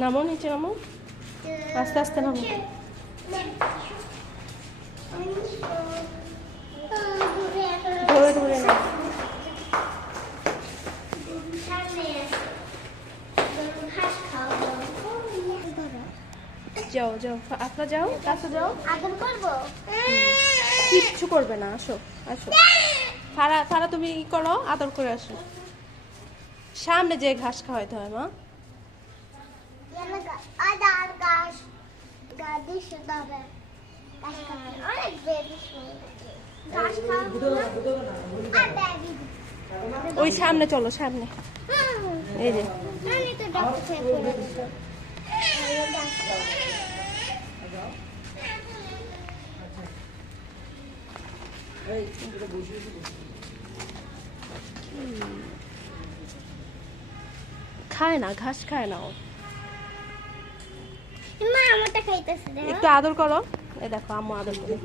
নামো নিচে নামো, আস্তে আস্তে নামো। ধরে ধরে না, যাও যাও, আপনার যাও, কাছে যাও। আদর করবো? কিচ্ছু করবে না, আসো আসো। ফারা ফারা তুমি কি করো, আদর করে আসো। সামনে যে ঘাস খাওয়াইতে হয় মা। আদার গাছ গাদি শুধাবে গাছ খাবে অনেক বেবি গাছ খাবে আর বেবি ওই সামনে চলো, সামনে এই যে। আমি তো ডাক্তার থেকে পড়েছি খায় না, ঘাস খায় না ও। মা আমারটা খাইতেছে না একটু আদর করো, এই দেখো আম্মু আদর করে।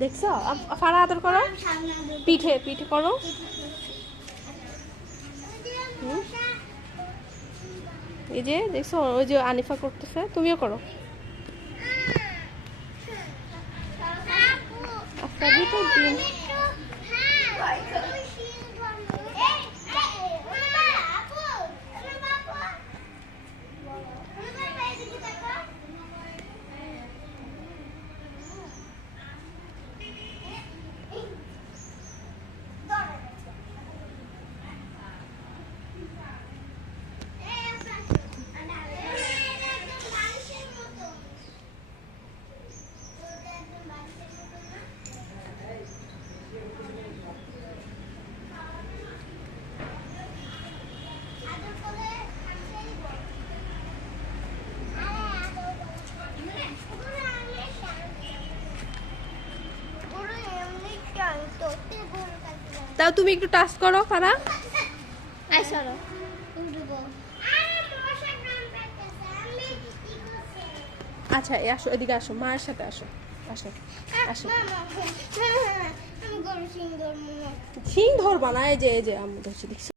দেখছো, ফারা আদর করো, পিঠে পিঠে করো। এই যে দেখছো, ওই যে আনিফা করতেছে, তুমিও করো। একটা দুটো দিন তাও তুমি একটু টাচ করো ফারা। আচ্ছা আসো, এদিকে আসো, মায়ের সাথে আসো, আসো আসো। সিং ধরবা না, এই যে এই যে আম্মু ধরছি দেখছি।